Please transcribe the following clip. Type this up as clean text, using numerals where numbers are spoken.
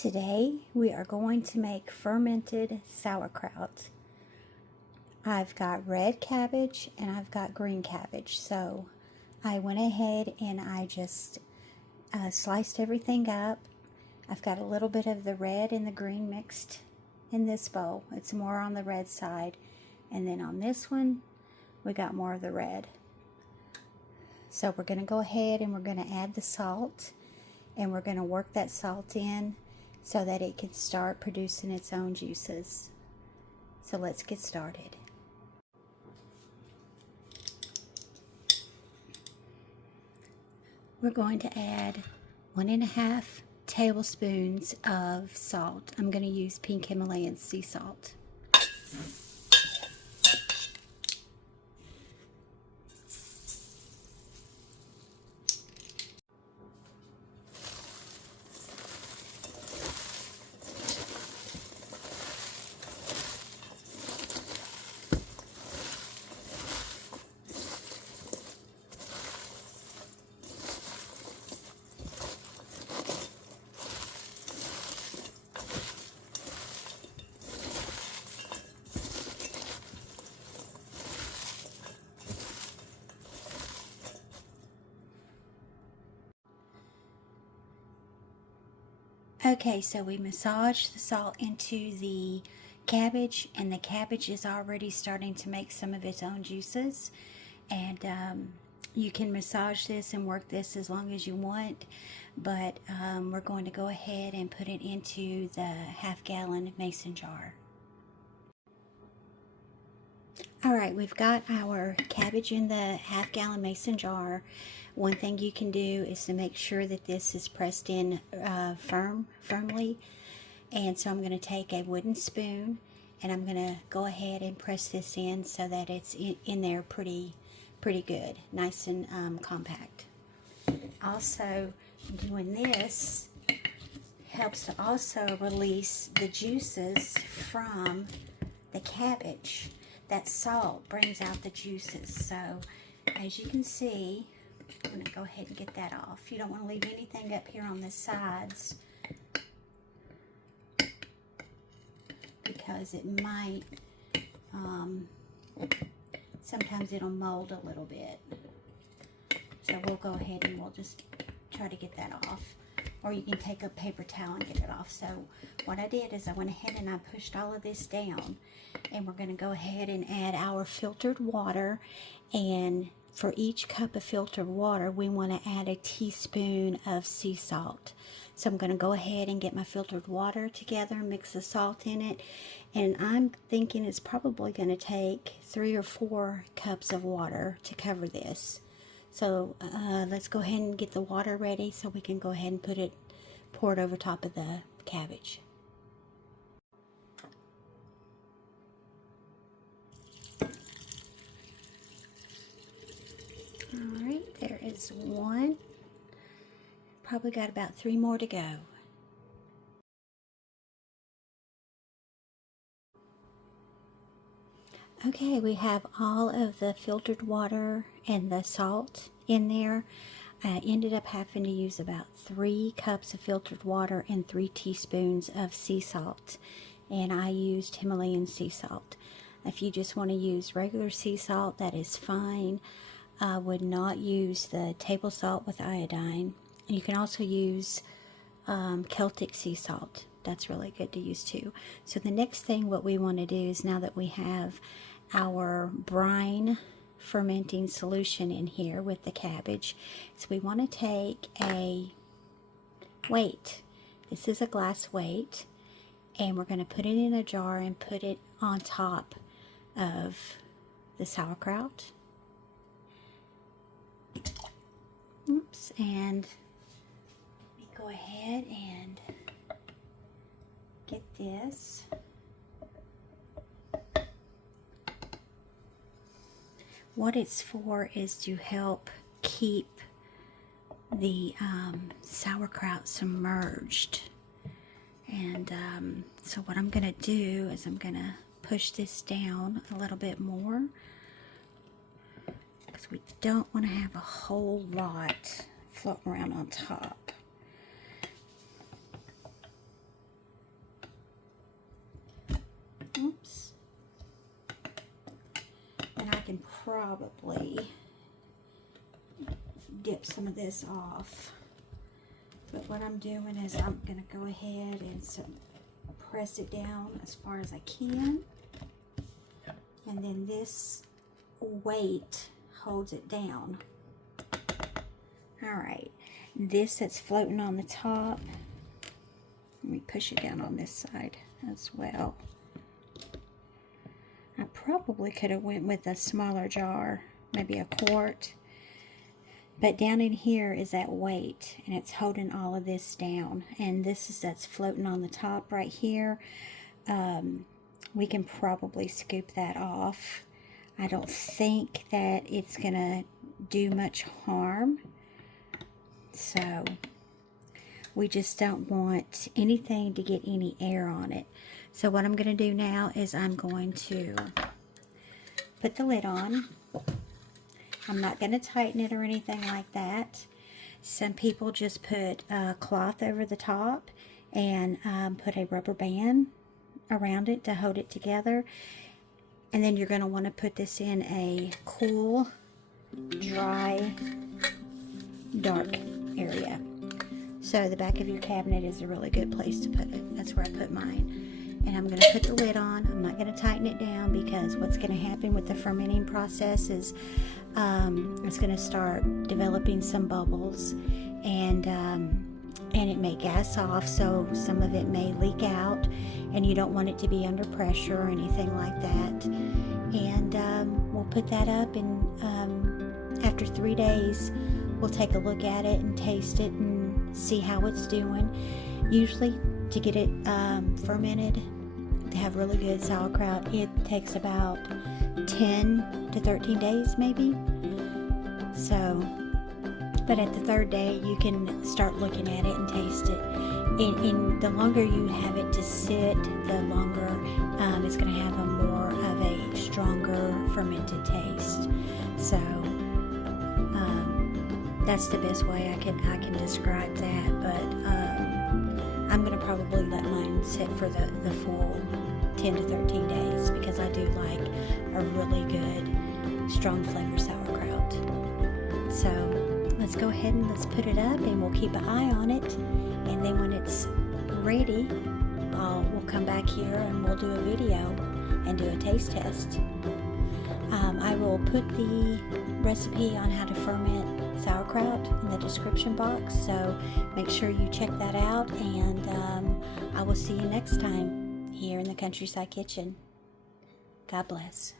Today we are going to make fermented sauerkraut. I've got red cabbage and I've got green cabbage, so I went ahead and I just sliced everything up. I've got a little bit of the red and the green mixed in this bowl. It's more on the red side, and then on this one we got more of the red. So we're going to go ahead and we're going to add the salt, and we're going to work that salt in so that it can start producing its own juices. So let's get started. We're going to add 1.5 tablespoons of salt. I'm going to use pink Himalayan sea salt. Okay, so we massaged the salt into the cabbage, and the cabbage is already starting to make some of its own juices. And you can massage this and work this as long as you want, but we're going to go ahead and put it into the half-gallon mason jar. Alright, we've got our cabbage in the half-gallon mason jar. One thing you can do is to make sure that this is pressed in firmly. And so I'm going to take a wooden spoon and I'm going to go ahead and press this in so that it's in there pretty good, nice and compact. Also, doing this helps to also release the juices from the cabbage. That salt brings out the juices. So as you can see, I'm going to go ahead and get that off. You don't want to leave anything up here on the sides because it might, sometimes it'll mold a little bit. So we'll go ahead and we'll just try to get that off. Or you can take a paper towel and get it off. So what I did is I went ahead and I pushed all of this down, and we're going to go ahead and add our filtered water. And for each cup of filtered water, we want to add a teaspoon of sea salt. So I'm going to go ahead and get my filtered water together, mix the salt in it, and I'm thinking it's probably going to take 3 or 4 cups of water to cover this. So let's go ahead and get the water ready so we can go ahead and pour it over top of the cabbage. Alright, there is one. Probably got about 3 more to go. Okay, we have all of the filtered water and the salt in there. I ended up having to use about 3 cups of filtered water and 3 teaspoons of sea salt. And I used Himalayan sea salt. If you just want to use regular sea salt, that is fine. I would not use the table salt with iodine. You can also use Celtic sea salt. That's really good to use too. So the next thing what we want to do is, now that we have our brine fermenting solution in here with the cabbage, so we want to take a weight. This is a glass weight, and we're going to put it in a jar and put it on top of the sauerkraut. Oops, and let me go ahead and get this. What it's for is to help keep the sauerkraut submerged. And so what I'm going to do is I'm going to push this down a little bit more, because we don't want to have a whole lot floating around on top. probably dip some of this off. But what I'm doing is I'm going to go ahead and press it down as far as I can. And then this weight holds it down. Alright, this that's floating on the top, let me push it down on this side as well. I probably could have went with a smaller jar, maybe a quart. But down in here is that weight, and it's holding all of this down. And that's floating on the top right here. We can probably scoop that off. I don't think that it's gonna do much harm. So we just don't want anything to get any air on it. So what I'm gonna do now is I'm going to put the lid on. I'm not going to tighten it or anything like that. Some people just put a cloth over the top and put a rubber band around it to hold it together. And then you're going to want to put this in a cool, dry, dark area. So the back of your cabinet is a really good place to put it. That's where I put mine. And I'm going to put the lid on. I'm not going to tighten it down because what's going to happen with the fermenting process is it's going to start developing some bubbles, and it may gas off, so some of it may leak out, and you don't want it to be under pressure or anything like that. And we'll put that up, and after 3 days we'll take a look at it and taste it and see how it's doing. Usually to get it fermented, to have really good sauerkraut, it takes about 10 to 13 days maybe. So, but at the 3rd day you can start looking at it and taste it. And the longer you have it to sit, the longer it's going to have a more of a stronger fermented taste. So that's the best way I can describe that. But I'm going to probably let mine sit for the full 10 to 13 days because I do like a really good strong flavor sauerkraut. So let's go ahead and let's put it up, and we'll keep an eye on it, and then when it's ready we'll come back here and we'll do a video and do a taste test. I will put the recipe on how to ferment sauerkraut in the description box, so make sure you check that out, and I will see you next time here in the Countryside Kitchen. God bless.